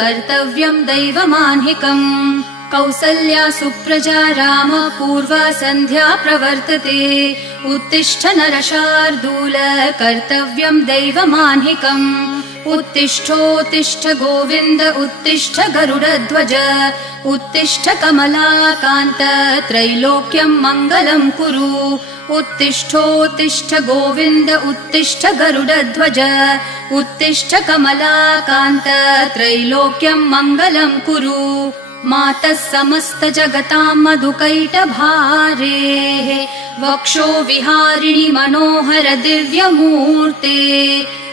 कर्तव्यं दैवमान्हिकम् कौसल्या सुप्रजा राम पूर्वा सन्ध्या प्रवर्तते उत्तिष्ठ नरशार्दूल कर्तव्यं दैवमान्हिकम् उत्तिष्ठोत्तिष्ठ गोविन्द उत्तिष्ठ गरुडध्वज उत्तिष्ठ कमलाकान्त त्रैलोक्यं मङ्गलं कुरु उत्तिष्ठोत्तिष्ठ गोविन्द उत्तिष्ठ गरुडध्वज उत्तिष्ठ कमलाकान्त त्रैलोक्यं मङ्गलं कुरु मातः समस्त जगतां मधुकैटभारेः वक्षो विहारिणि मनोहर दिव्यमूर्ते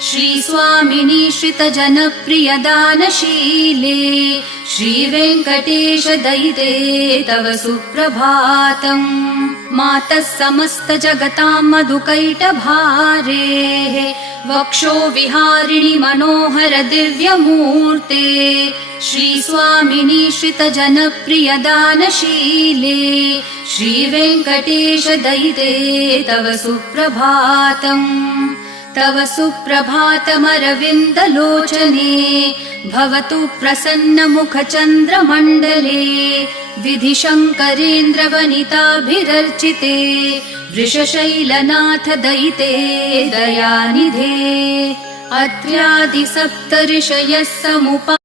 श्रीस्वामिनि श्रितजनप्रिय दानशीले श्रीवेङ्कटेश दयिते तव सुप्रभातम् मातः समस्त जगतां मधुकैटभारेः वक्षो विहारिणि मनोहर दिव्यमूर्ते श्रीस्वामिनि श्रितजनप्रिय दानशीले श्रीवेङ्कटेश दयिते तव सुप्रभातम् तव सुप्रभातमरविन्दलोचने भवतु प्रसन्नमुखचन्द्रमण्डले विधिशङ्करेन्द्रवनिताभिरर्चिते वृषशैलनाथ दयिते दयानिधे अत्र्यादि सप्तऋषयः समुपा